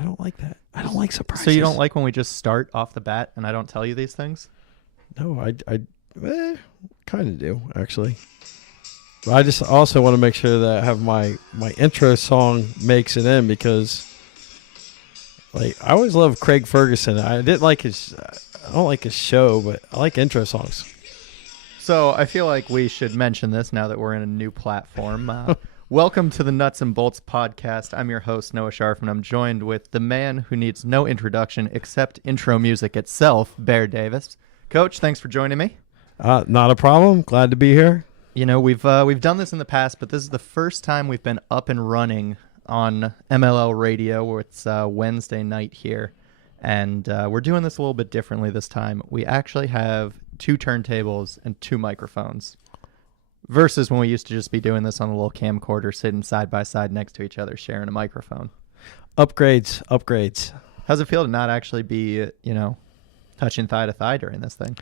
I don't like that. I don't like surprises. So you don't like when we just start off the bat and I don't tell you these things? No, I kind of do, actually. But I just also want to make sure that I have my intro song makes it in, because like I always love Craig Ferguson. I don't like his show, but I like intro songs. So I feel like we should mention this now that we're in a new platform. Welcome to the Nuts and Bolts podcast. I'm your host, Noah Sharfman. I'm joined with the man who needs no introduction except intro music itself, Bear Davis. Coach, thanks for joining me. Not a problem. Glad to be here. You know, we've done this in the past, but this is the first time we've been up and running on MLL Radio, where it's Wednesday night here. And we're doing this a little bit differently this time. We actually have 2 turntables and 2 microphones, versus when we used to just be doing this on a little camcorder, sitting side by side next to each other, sharing a microphone. Upgrades. How's it feel to not actually be, touching thigh to thigh during this thing?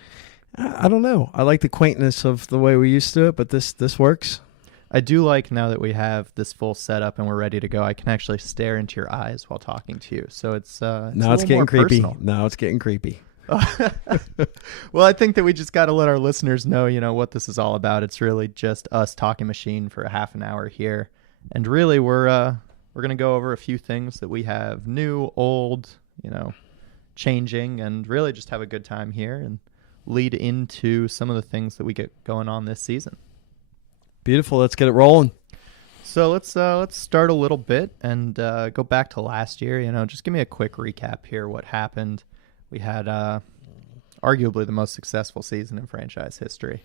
I don't know. I like the quaintness of the way we used to do it, but this works. I do like, now that we have this full setup and we're ready to go, I can actually stare into your eyes while talking to you. So it's now it's getting creepy. Now it's getting creepy. Well, I think that we just got to let our listeners know, what this is all about. It's really just us talking machine for a half an hour here. And really, we're going to go over a few things that we have new, old, changing, and really just have a good time here and lead into some of the things that we get going on this season. Beautiful. Let's get it rolling. So let's start a little bit and go back to last year. Just give me a quick recap here. What happened? We had arguably the most successful season in franchise history.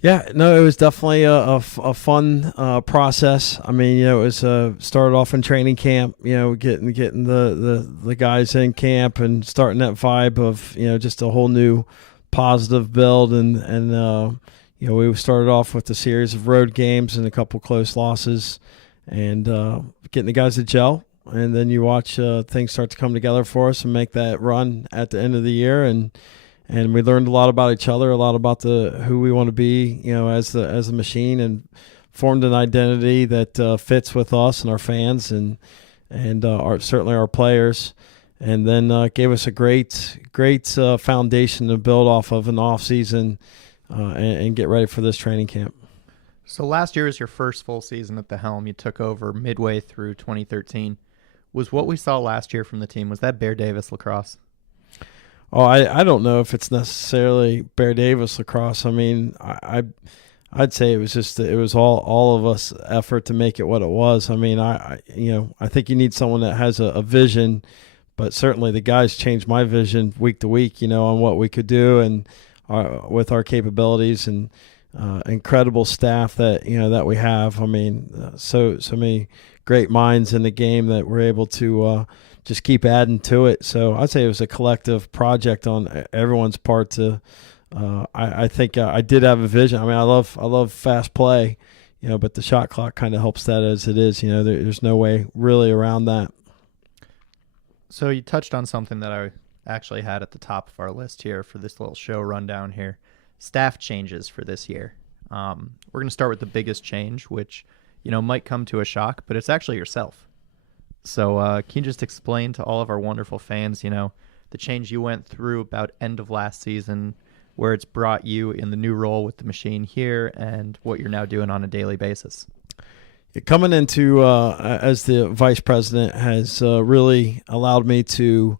Yeah, no, it was definitely a fun process. I mean, it was started off in training camp, getting the guys in camp and starting that vibe of, just a whole new positive build. And we started off with a series of road games and a couple close losses, and getting the guys to gel. And then you watch things start to come together for us and make that run at the end of the year. And we learned a lot about each other, a lot about who we want to be, as the machine, and formed an identity that fits with us and our fans and certainly our players. And then gave us a great foundation to build off of an off season and get ready for this training camp. So last year was your first full season at the helm. You took over midway through 2013. Was what we saw last year from the team, was that Bear Davis Lacrosse? Oh, I don't know if it's necessarily Bear Davis Lacrosse. I mean, I'd say it was all of us effort to make it what it was. I mean, I think you need someone that has a vision, but certainly the guys changed my vision week to week, on what we could do and with our capabilities and incredible staff that we have. I mean, so many great minds in the game that we're able to just keep adding to it. So I'd say it was a collective project on everyone's part to. I think I did have a vision. I mean, I love fast play, but the shot clock kind of helps that as it is. There's no way really around that. So you touched on something that I actually had at the top of our list here for this little show rundown here. Staff changes for this year. We're going to start with the biggest change, which might come to a shock, but it's actually yourself. So can you just explain to all of our wonderful fans, the change you went through about end of last season, where it's brought you in the new role with the machine here, and what you're now doing on a daily basis? Coming into as the vice president has really allowed me to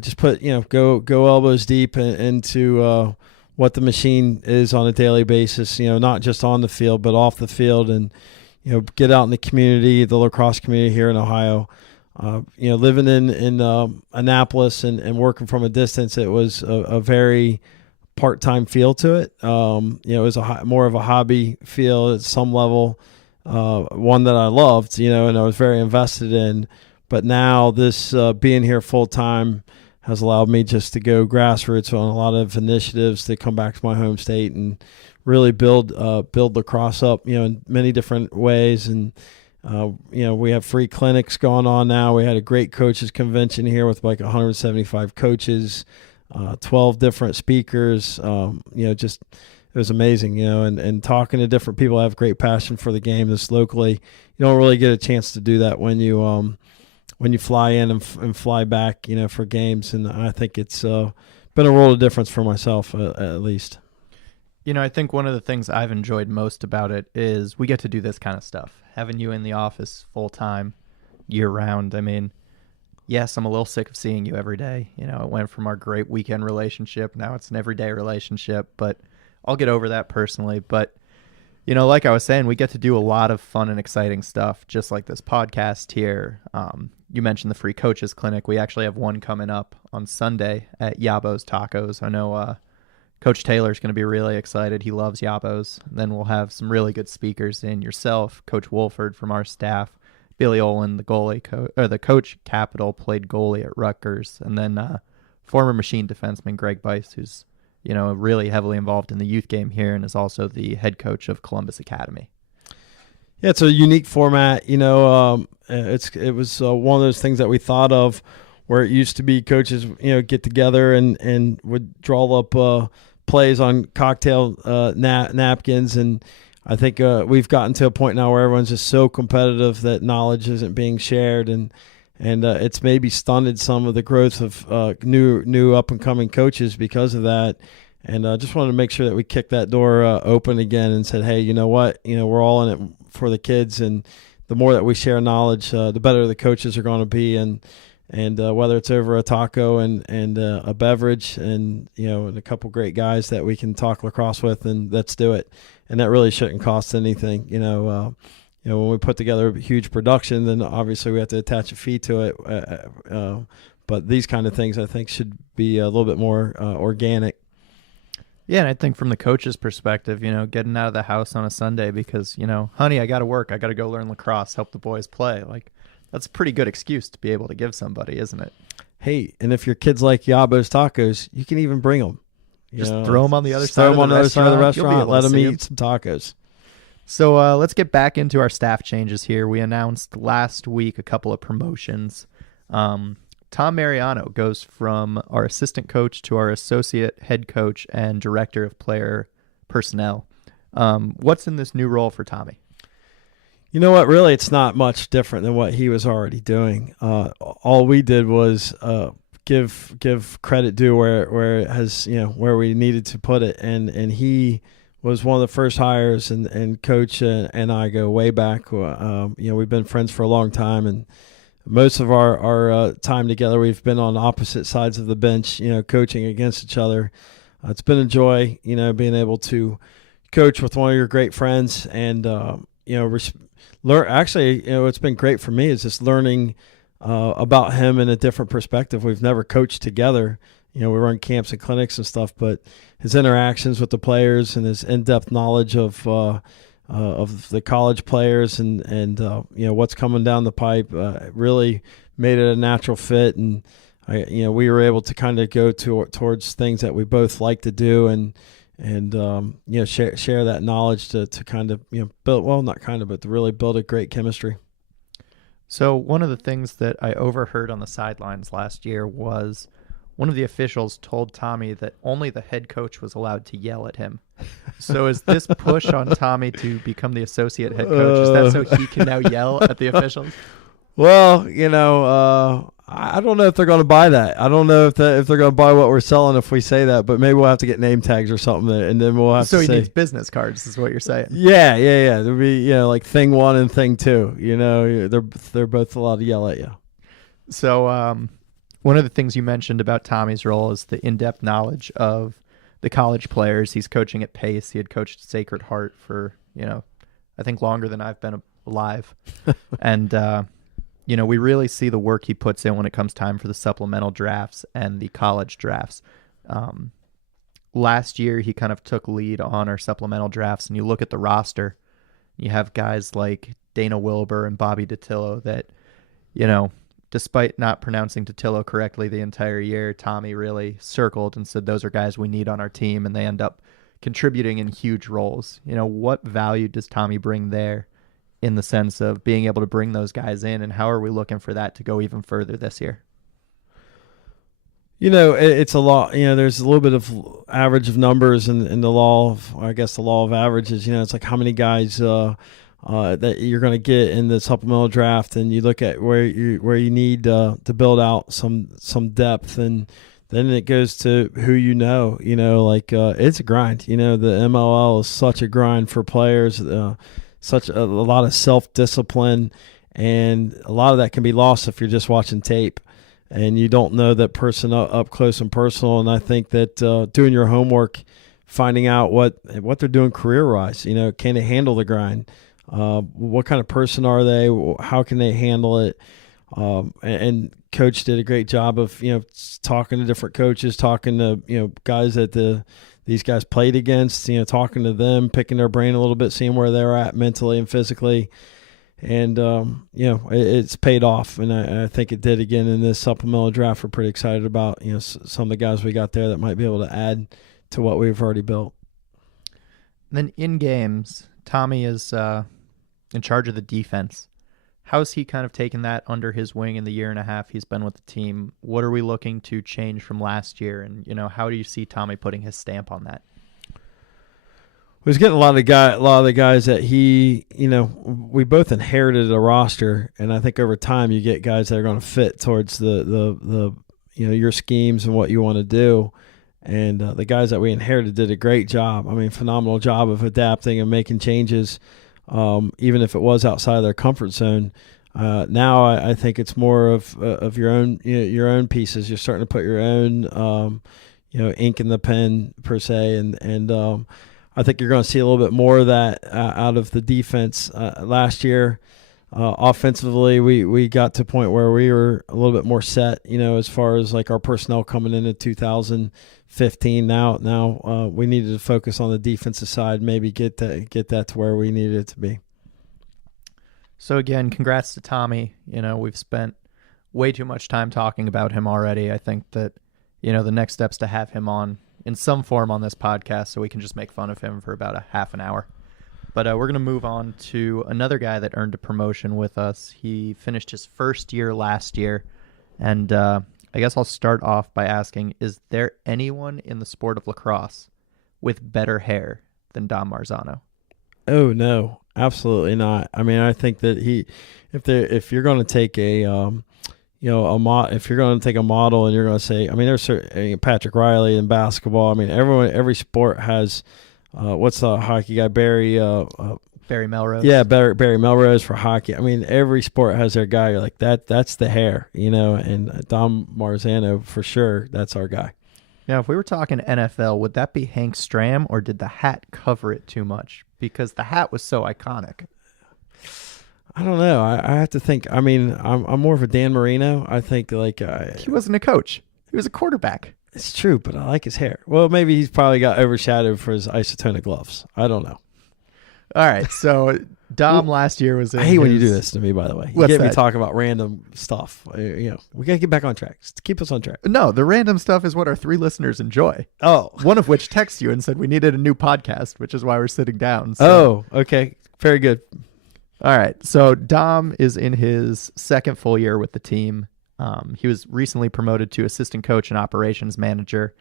just put, go elbows deep into what the machine is on a daily basis, not just on the field, but off the field, and get out in the community, the lacrosse community here in Ohio. Living in Annapolis and working from a distance, it was a very part-time feel to it. It was more of a hobby feel at some level, one that I loved, and I was very invested in. But now this being here full-time has allowed me just to go grassroots on a lot of initiatives that come back to my home state and really build lacrosse up, in many different ways. And, we have free clinics going on now. We had a great coaches convention here with like 175 coaches, 12 different speakers. It was amazing, and talking to different people who have great passion for the game this locally. You don't really get a chance to do that when you when you fly in and fly back, for games. And I think it's been a world of difference for myself, at least. I think one of the things I've enjoyed most about it is we get to do this kind of stuff. Having you in the office full time, year round. I mean, yes, I'm a little sick of seeing you every day. It went from our great weekend relationship. Now it's an everyday relationship, but I'll get over that personally. But, like I was saying, we get to do a lot of fun and exciting stuff, just like this podcast here. You mentioned the free coaches clinic. We actually have one coming up on Sunday at Yabo's Tacos. I know Coach Taylor's going to be really excited. He loves Yabo's. Then we'll have some really good speakers in yourself, Coach Wolford from our staff, Billy Olin, the goalie, the coach Capital, played goalie at Rutgers, and then former Machine defenseman Greg Bice, who's really heavily involved in the youth game here and is also the head coach of Columbus Academy. Yeah, it's a unique format. It was one of those things that we thought of where it used to be coaches get together and would draw up plays on cocktail napkins, and I think we've gotten to a point now where everyone's just so competitive that knowledge isn't being shared, and it's maybe stunted some of the growth of new up and coming coaches because of that. And just wanted to make sure that we kicked that door open again and said, hey, you know what, we're all in it for the kids, and the more that we share knowledge, the better the coaches are going to be, and whether it's over a taco and a beverage and and a couple great guys that we can talk lacrosse with, and let's do it. And that really shouldn't cost anything. When we put together a huge production, then obviously we have to attach a fee to it. But these kind of things I think should be a little bit more organic. Yeah, and I think from the coach's perspective, getting out of the house on a Sunday because, honey, I got to work. I got to go learn lacrosse, help the boys play. Like, that's a pretty good excuse to be able to give somebody, isn't it? Hey, and if your kids like Yabo's Tacos, you can even bring them. Just throw them on the other side of the restaurant. Let them eat some tacos. So let's get back into our staff changes here. We announced last week a couple of promotions. Tom Mariano goes from our assistant coach to our associate head coach and director of player personnel. What's in this new role for Tommy? You know what? Really, it's not much different than what he was already doing. All we did was give credit due where it has, where we needed to put it, and he was one of the first hires, and Coach and I go way back. We've been friends for a long time, and most of our time together, we've been on opposite sides of the bench, coaching against each other. It's been a joy, being able to coach with one of your great friends, and learn. Actually, what's been great for me is just learning about him in a different perspective. We've never coached together. We run camps and clinics and stuff, but his interactions with the players and his in-depth knowledge of the college players and what's coming down the pipe really made it a natural fit. And we were able to kind of go towards things that we both like to do and share that knowledge to kind of build, well, not kind of, but to really build a great chemistry. So one of the things that I overheard on the sidelines last year was one of the officials told Tommy that only the head coach was allowed to yell at him. So is this push on Tommy to become the associate head coach, is that so he can now yell at the officials? Well, I don't know if they're going to buy that. I don't know if they're going to buy what we're selling if we say that, but maybe we'll have to get name tags or something, and then we'll have to say. So he needs business cards, is what you're saying. Yeah. There'll be, like thing one and thing two. They're both allowed to yell at you. So one of the things you mentioned about Tommy's role is the in-depth knowledge of the college players. He's coaching at Pace. He had coached Sacred Heart for, I think longer than I've been alive. And, we really see the work he puts in when it comes time for the supplemental drafts and the college drafts. Last year, he kind of took lead on our supplemental drafts, and you look at the roster, you have guys like Dana Wilbur and Bobby Datillo that, despite not pronouncing Datillo correctly the entire year, Tommy really circled and said those are guys we need on our team, and they end up contributing in huge roles. What value does Tommy bring there in the sense of being able to bring those guys in, and how are we looking for that to go even further this year? It's a lot. There's a little bit of average of numbers in the law of averages. It's like how many guys that you're going to get in the supplemental draft, and you look at where you need to build out some depth, and then it goes to who it's a grind. The MLL is such a grind for players, such a lot of self-discipline, and a lot of that can be lost if you're just watching tape and you don't know that person up close and personal. And I think that doing your homework, finding out what they're doing career-wise, can they handle the grind? What kind of person are they? How can they handle it? And Coach did a great job of talking to different coaches, talking to guys that these guys played against, talking to them, picking their brain a little bit, seeing where they're at mentally and physically, and it's paid off. And I think it did again in this supplemental draft. We're pretty excited about some of the guys we got there that might be able to add to what we've already built. And then in games, Tommy is in charge of the defense. How's he kind of taken that under his wing in the year and a half he's been with the team? What are we looking to change from last year? And, how do you see Tommy putting his stamp on that? He's getting a lot of the guys that we both inherited a roster, and I think over time you get guys that are going to fit towards the your schemes and what you want to do. And the guys that we inherited did a great job. I mean, phenomenal job of adapting and making changes. Even if it was outside of their comfort zone. Now I think it's more of your own pieces. You're starting to put your own ink in the pen per se, and I think you're going to see a little bit more of that out of the defense. Last year, offensively, we got to a point where we were a little bit more set. As far as like our personnel coming into 2015. Now we needed to focus on the defensive side, maybe get that to where we needed it to be. So again, congrats to Tommy. We've spent way too much time talking about him already. I think that, the next step's to have him on in some form on this podcast so we can just make fun of him for about a half an hour. But we're going to move on to another guy that earned a promotion with us. He finished his first year last year, and I guess I'll start off by asking, is there anyone in the sport of lacrosse with better hair than Dom Marzano? Oh, no, absolutely not. I mean, I think that if you're going to take if you're going to take a model and you're going to say, I mean, there's certain, Patrick Riley in basketball. I mean, every sport has, what's the hockey guy, Barry Melrose. Yeah, Barry Melrose for hockey. I mean, every sport has their guy. You're like, that's the hair, and Dom Marzano, for sure, that's our guy. Now, if we were talking NFL, would that be Hank Stram, or did the hat cover it too much? Because the hat was so iconic. I don't know. I have to think. I mean, I'm more of a Dan Marino. I think he wasn't a coach. He was a quarterback. It's true, but I like his hair. Well, maybe he's probably got overshadowed for his isotonic gloves. I don't know. All right, so Dom last year was in I hate when you do this to me, by the way. You What's get me that? talking about random stuff. We got to get back on track. Keep us on track. No, the random stuff is what our 3 listeners enjoy. Oh. One of which texted you and said we needed a new podcast, which is why we're sitting down. So. Oh, okay. Very good. All right, so Dom is in his second full year with the team. He was recently promoted to assistant coach and operations manager.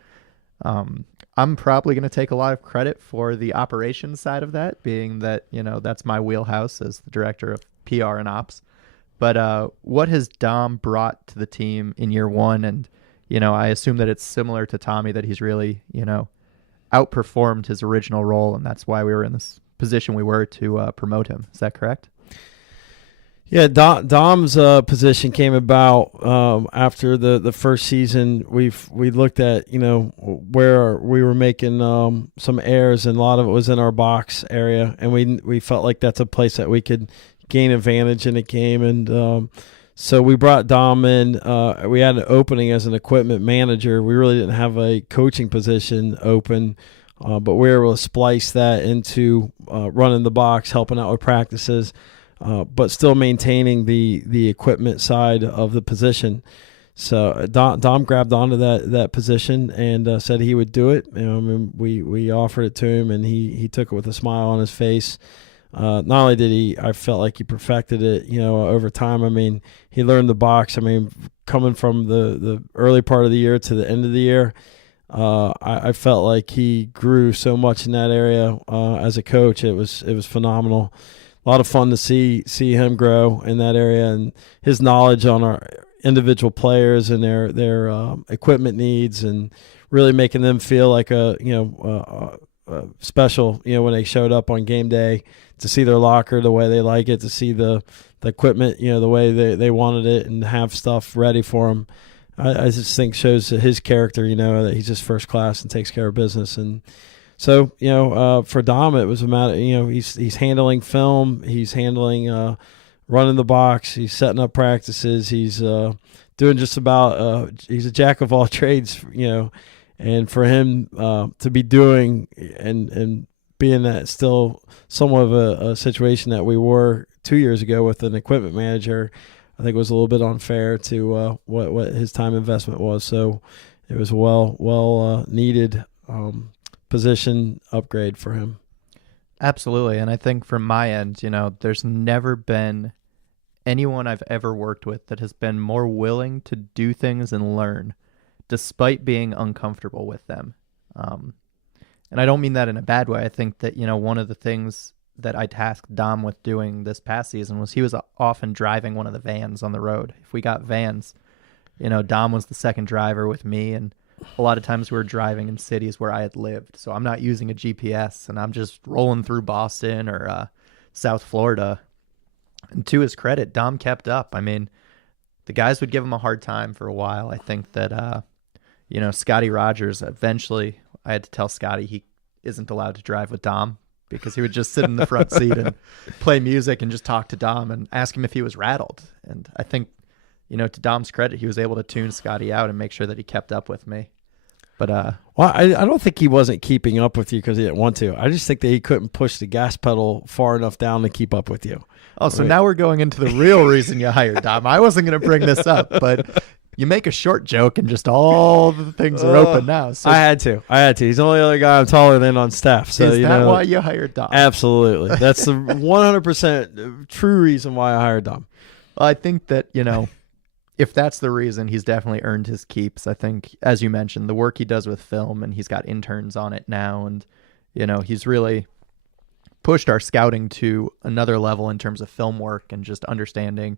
I'm probably going to take a lot of credit for the operations side of that, being that, that's my wheelhouse as the director of PR and ops. But what has Dom brought to the team in year one? And, I assume that it's similar to Tommy, that he's really, outperformed his original role, and that's why we were in this position we were to promote him. Is that correct? Yeah, Dom's position came about after the first season. We looked at where we were making some errors, and a lot of it was in our box area, and we felt like that's a place that we could gain advantage in a game, and so we brought Dom in. We had an opening as an equipment manager. We really didn't have a coaching position open, but we were able to splice that into running the box, helping out with practices. But still maintaining the equipment side of the position. So Dom grabbed onto that position and said he would do it. We offered it to him, and he took it with a smile on his face. Not only did I felt like he perfected it, over time. I mean, he learned the box. I mean, coming from the early part of the year to the end of the year, I felt like he grew so much in that area as a coach. It was phenomenal. a lot of fun to see him grow in that area, and his knowledge on our individual players and their equipment needs, and really making them feel like special, when they showed up on game day, to see their locker the way they like it, to see the equipment, the way they wanted it, and have stuff ready for them. I just think shows his character, that he's just first class and takes care of business. And so, for Dom, it was a matter, he's handling film, he's handling running the box, he's setting up practices, he's doing just about, he's a jack of all trades, and for him to be doing and being that still somewhat of a situation that we were 2 years ago with an equipment manager, I think it was a little bit unfair to what his time investment was. So it was a well needed position upgrade for him. Absolutely. And I think from my end, there's never been anyone I've ever worked with that has been more willing to do things and learn despite being uncomfortable with them. And I don't mean that in a bad way. I think that, one of the things that I tasked Dom with doing this past season was he was often driving one of the vans on the road. If we got vans, Dom was the second driver with me, and a lot of times we were driving in cities where I had lived. So I'm not using a GPS, and I'm just rolling through Boston or South Florida. And to his credit, Dom kept up. I mean, the guys would give him a hard time for a while. I think that, Scotty Rogers, eventually I had to tell Scotty he isn't allowed to drive with Dom, because he would just sit in the front seat and play music and just talk to Dom and ask him if he was rattled. And I think, to Dom's credit, he was able to tune Scotty out and make sure that he kept up with me. But well, I don't think he wasn't keeping up with you because he didn't want to. I just think that he couldn't push the gas pedal far enough down to keep up with you. Oh, so now we're going into the real reason you hired Dom. I wasn't going to bring this up, but you make a short joke and just all the things are open now. So I had to. He's the only other guy I'm taller than on staff. So is that why you hired Dom? Absolutely. That's the 100% true reason why I hired Dom. Well, I think that, if that's the reason, he's definitely earned his keeps. I think, as you mentioned, the work he does with film, and he's got interns on it now, and, he's really pushed our scouting to another level in terms of film work and just understanding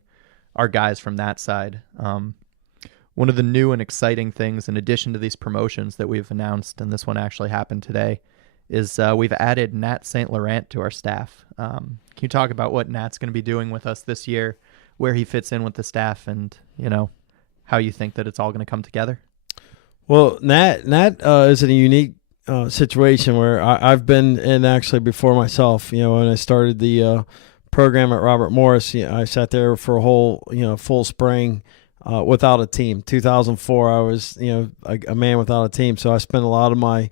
our guys from that side. One of the new and exciting things, in addition to these promotions that we've announced, and this one actually happened today, is we've added Nat St. Laurent to our staff. Can you talk about what Nat's going to be doing with us this year, where he fits in with the staff, and, how you think that it's all going to come together? Well, Nat is in a unique situation where I've been in actually before myself. When I started the program at Robert Morris, I sat there for a whole, full spring without a team. 2004, I was, a man without a team. So I spent a lot of my,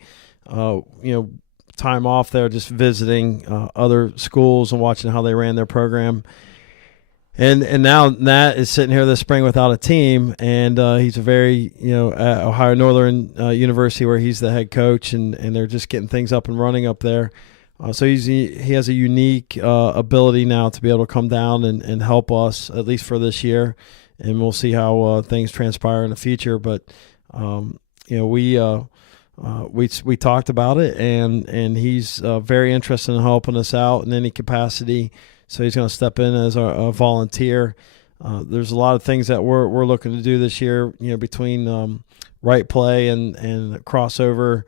time off there just visiting other schools and watching how they ran their program. And now Nat is sitting here this spring without a team, and he's a very, at Ohio Northern University, where he's the head coach, and they're just getting things up and running up there. So he has a unique ability now to be able to come down and help us, at least for this year, and we'll see how things transpire in the future. But we talked about it, and he's very interested in helping us out in any capacity. So he's going to step in as a volunteer. There's a lot of things that we're looking to do this year, between right play and crossover,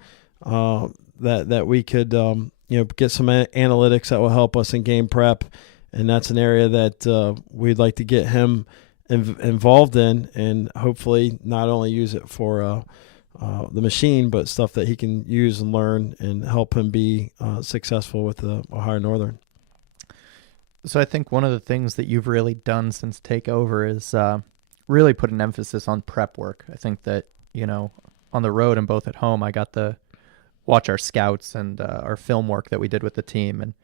that we could get some analytics that will help us in game prep, and that's an area that we'd like to get him involved in, and hopefully not only use it for the machine, but stuff that he can use and learn and help him be successful with the Ohio Northern. So I think one of the things that you've really done since takeover is really put an emphasis on prep work. I think that, on the road and both at home, I got to watch our scouts and our film work that we did with the team. And,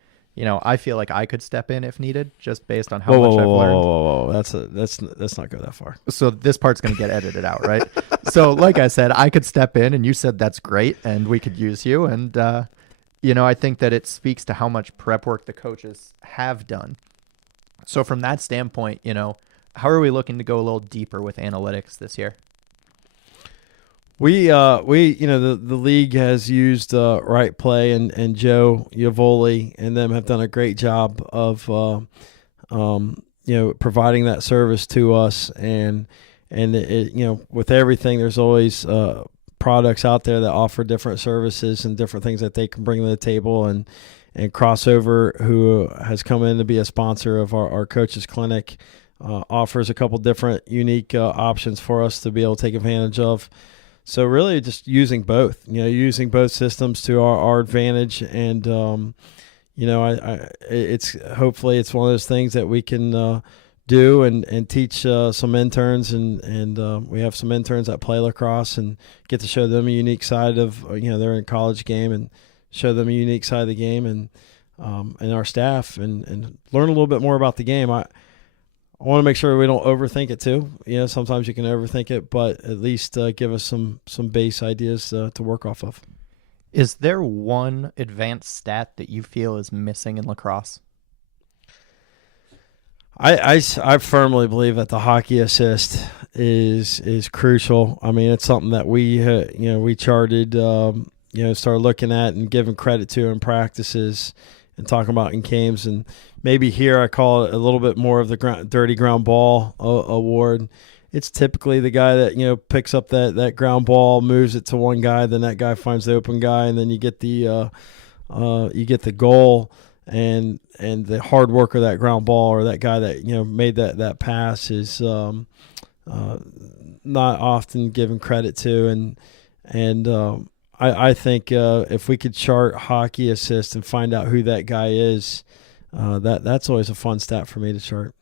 I feel like I could step in if needed, just based on how much I've learned. Whoa. Let's not go that far. So this part's going to get edited out, right? So like I said, I could step in, and you said that's great, and we could use you. And, I think that it speaks to how much prep work the coaches have done. So from that standpoint, how are we looking to go a little deeper with analytics this year? The league has used Right Play and Joe Yavoli and them have done a great job of providing that service to us, and with everything, there's always products out there that offer different services and different things that they can bring to the table, and Crossover, who has come in to be a sponsor of our coaches clinic, offers a couple different unique options for us to be able to take advantage of. So really just using both systems to our advantage. And, hopefully it's one of those things that we can do and teach some interns. And we have some interns that play lacrosse and get to show them a unique side of, they're in a college game, and show them a unique side of the game, and our staff and learn a little bit more about the game. I want to make sure we don't overthink it too. Sometimes you can overthink it, but at least give us some base ideas to work off of. Is there one advanced stat that you feel is missing in lacrosse? I firmly believe that the hockey assist is crucial. I mean, it's something that we charted, started looking at and giving credit to in practices and talking about in games. And maybe here I call it a little bit more of the dirty ground ball award. It's typically the guy that picks up that ground ball, moves it to one guy, then that guy finds the open guy, and then you get the goal, and the hard work of that ground ball, or that guy that made that pass, is not often given credit to. And I think if we could chart hockey assist and find out who that guy is, that's always a fun stat for me to chart.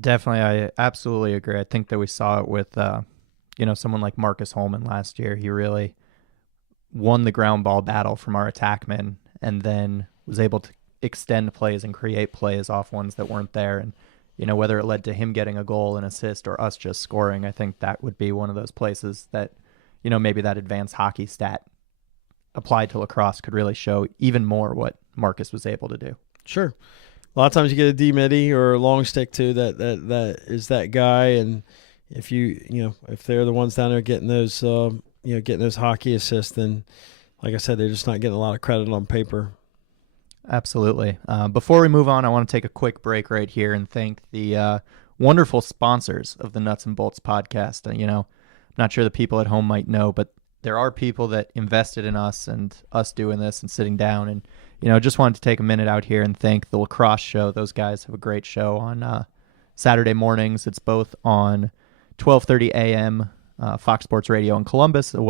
Definitely, I absolutely agree. I think that we saw it with, someone like Marcus Holman last year. He really won the ground ball battle from our attackmen, and then was able to extend plays and create plays off ones that weren't there. And, whether it led to him getting a goal, an assist, or us just scoring, I think that would be one of those places that, maybe that advanced hockey stat applied to lacrosse could really show even more what Marcus was able to do. Sure. A lot of times you get a D-midi or a long stick too that is that guy, and if if they're the ones down there getting those hockey assists, then like I said, they're just not getting a lot of credit on paper. Absolutely. Before we move on, I want to take a quick break right here and thank the wonderful sponsors of the Nuts and Bolts podcast. I'm not sure the people at home might know, but there are people that invested in us and us doing this and sitting down, and just wanted to take a minute out here and thank the Lacrosse Show. Those guys have a great show on Saturday mornings. It's both on 12:30 a.m. Fox Sports Radio in Columbus, as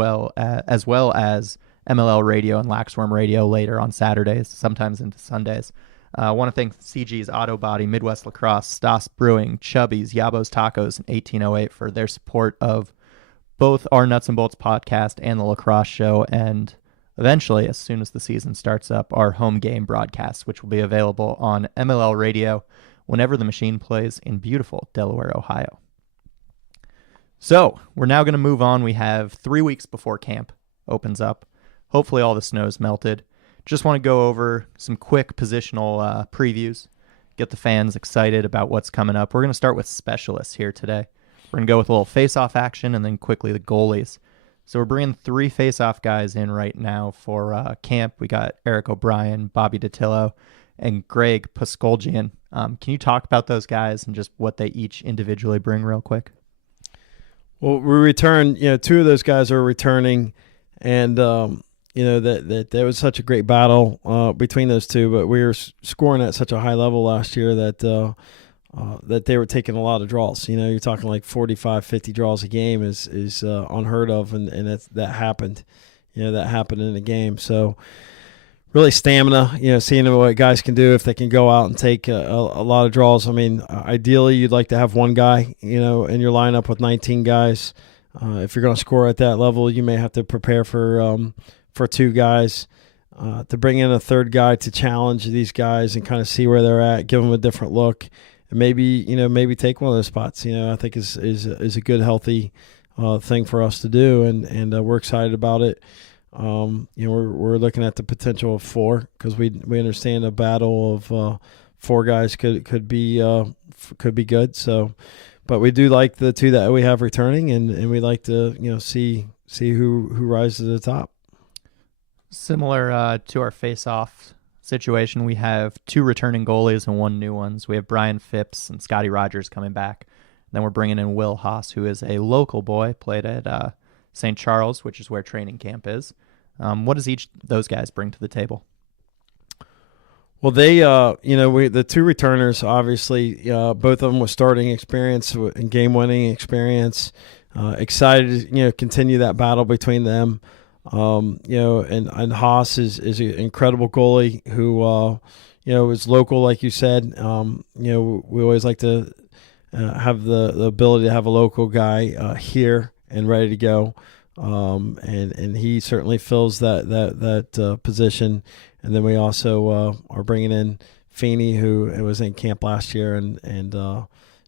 well as MLL Radio and Laxworm Radio later on Saturdays, sometimes into Sundays. I want to thank CG's Auto Body, Midwest Lacrosse, Stoss Brewing, Chubby's, Yabo's Tacos, and 1808 for their support of both our Nuts and Bolts podcast and the Lacrosse Show, and eventually, as soon as the season starts up, our home game broadcast, which will be available on MLL Radio whenever the machine plays in beautiful Delaware, Ohio. So we're now going to move on. We have 3 weeks before camp opens up. Hopefully all the snow's melted. Just want to go over some quick positional previews, get the fans excited about what's coming up. We're going to start with specialists here today. We're going to go with a little face-off action and then quickly the goalies. So we're bringing 3 face-off guys in right now for camp. We got Eric O'Brien, Bobby DeTillo, and Greg Paskoljian. Can you talk about those guys and just what they each individually bring real quick? Well, we return, 2 of those guys are returning, and that was such a great battle between those two, but we were scoring at such a high level last year that they were taking a lot of draws. You're talking like 45, 50 draws a game is unheard of, and that happened. That happened in the game. So really stamina, seeing what guys can do if they can go out and take a lot of draws. I mean, ideally you'd like to have one guy, in your lineup with 19 guys. If you're going to score at that level, you may have to prepare for 2 guys. To bring in a third guy to challenge these guys and kind of see where they're at, give them a different look. And maybe take one of those spots, I think is a good, healthy thing for us to do, and we're excited about it. We're looking at the potential of 4 because we understand a battle of 4 guys could be good. So, but we do like the 2 that we have returning, and we like to see see who rises to the top. Similar to our face-off situation, we have 2 returning goalies and 1 new ones. We have Brian Phipps and Scotty Rogers coming back. Then we're bringing in Will Haas, who is a local boy, played at St. Charles, which is where training camp is. What does each of those guys bring to the table? Well, they, the 2 returners, obviously, both of them with starting experience and game-winning experience. Excited to, continue that battle between them. And Haas is an incredible goalie who, is local, like you said. We always like to have the ability to have a local guy here and ready to go. And he certainly fills that position. And then we also are bringing in Feeney, who was in camp last year, and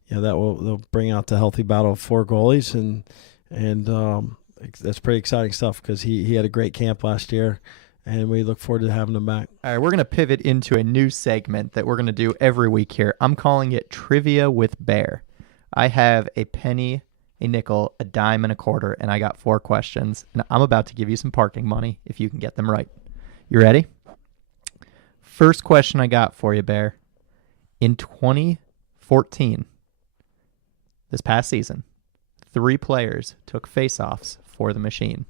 they'll bring out the healthy battle of 4 goalies, and that's pretty exciting stuff because he had a great camp last year, and we look forward to having him back. All right, we're going to pivot into a new segment that we're going to do every week here. I'm calling it Trivia with Bear. I have a penny, a nickel, a dime, and a quarter, and I got 4 questions, and I'm about to give you some parking money if you can get them right. You ready? First question I got for you, Bear. In 2014, this past season, 3 players took face-offs for the machine.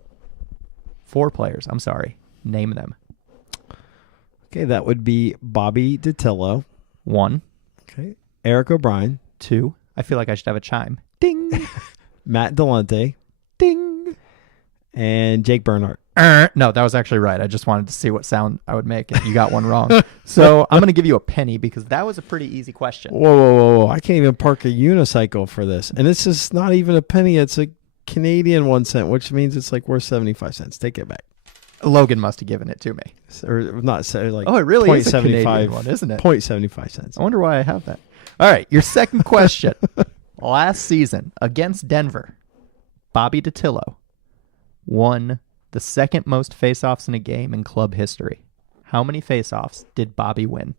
4 players, I'm sorry. Name them. Okay, that would be Bobby DiTillo. 1. Okay. Eric O'Brien. 2. I feel like I should have a chime. Ding. Matt Delente. Ding. And Jake Bernhardt. No, that was actually right. I just wanted to see what sound I would make, and you got one wrong. So I'm going to give you a penny because that was a pretty easy question. Whoa. I can't even park a unicycle for this. And this is not even a penny. It's a Canadian 1 cent, which means it's like worth 75 cents. Take it back. Logan must have given it to me. Or not, like, oh, it really is a Canadian one, isn't it? 0.75 cents. I wonder why I have that. All right, your second question. Last season against Denver, Bobby DiTillo won the second most faceoffs in a game in club history. How many faceoffs did Bobby win?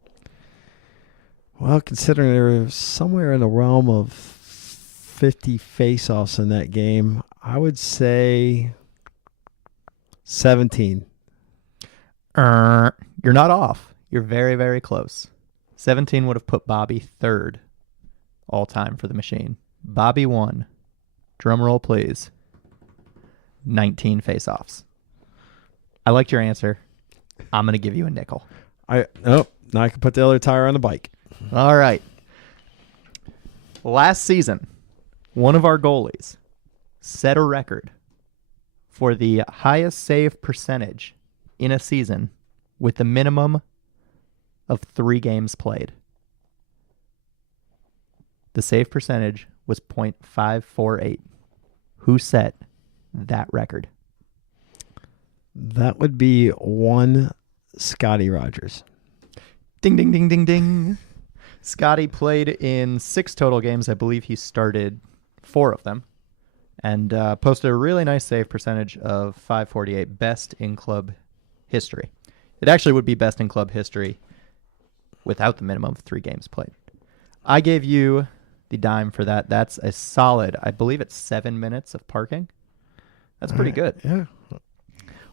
Well, considering there was somewhere in the realm of 50 faceoffs in that game, I would say 17. You're not off. You're very, very close. 17 would have put Bobby 3rd all time for the machine. Bobby won. Drum roll, please. 19 faceoffs. I liked your answer. I'm going to give you a nickel. Now I can put the other tire on the bike. All right. Last season, one of our goalies set a record for the highest save percentage in a season with the minimum of 3 games played. The save percentage was .548. Who set that record? That would be one Scotty Rogers. Ding, ding, ding, ding, ding. Scotty played in 6 total games. I believe he started 4 of them and posted a really nice save percentage of .548, best in club history. It actually would be best in club history without the minimum of 3 games played. I gave you the dime for that. That's a solid, I believe it's 7 minutes of parking. That's pretty good. Yeah.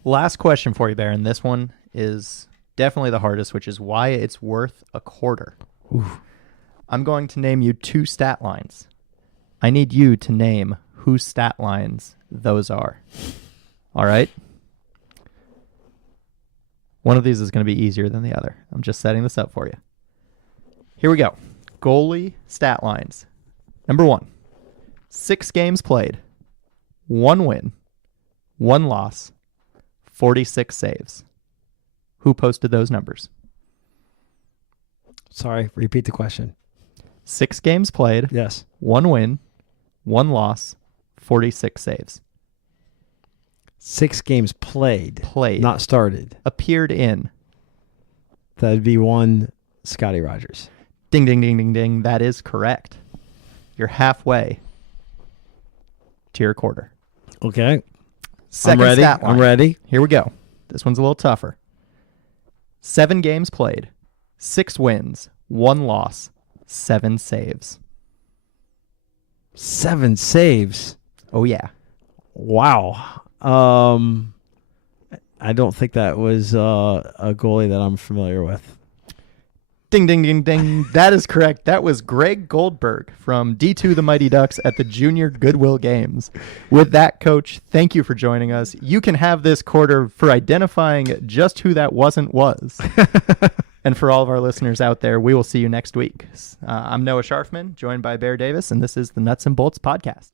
Last question for you, Baron. This one is definitely the hardest, which is why it's worth a quarter. Oof. I'm going to name you 2 stat lines. I need you to name whose stat lines those are. All right? One of these is going to be easier than the other. I'm just setting this up for you. Here we go. Goalie stat lines. Number 1, 6 games played, 1 win, 1 loss, 46 saves. Who posted those numbers? Sorry, repeat the question. 6 games played. Yes. 1 win, 1 loss, 46 saves. 6 games played. Played. Not started. Appeared in. That'd be one Scotty Rogers. Ding, ding, ding, ding, ding. That is correct. You're halfway to your quarter. Okay. Second I'm ready. stat line. I'm ready. Here we go. This one's a little tougher. 7 games played, 6 wins, 1 loss, 7 saves. 7 saves. Oh, yeah. Wow. I don't think that was a goalie that I'm familiar with. Ding, ding, ding, ding. That is correct. That was Greg Goldberg from D2 The Mighty Ducks at the Junior Goodwill Games. With that, Coach, thank you for joining us. You can have this quarter for identifying just who that wasn't was. And for all of our listeners out there, we will see you next week. I'm Noah Sharfman, joined by Bear Davis, and this is the Nuts and Bolts Podcast.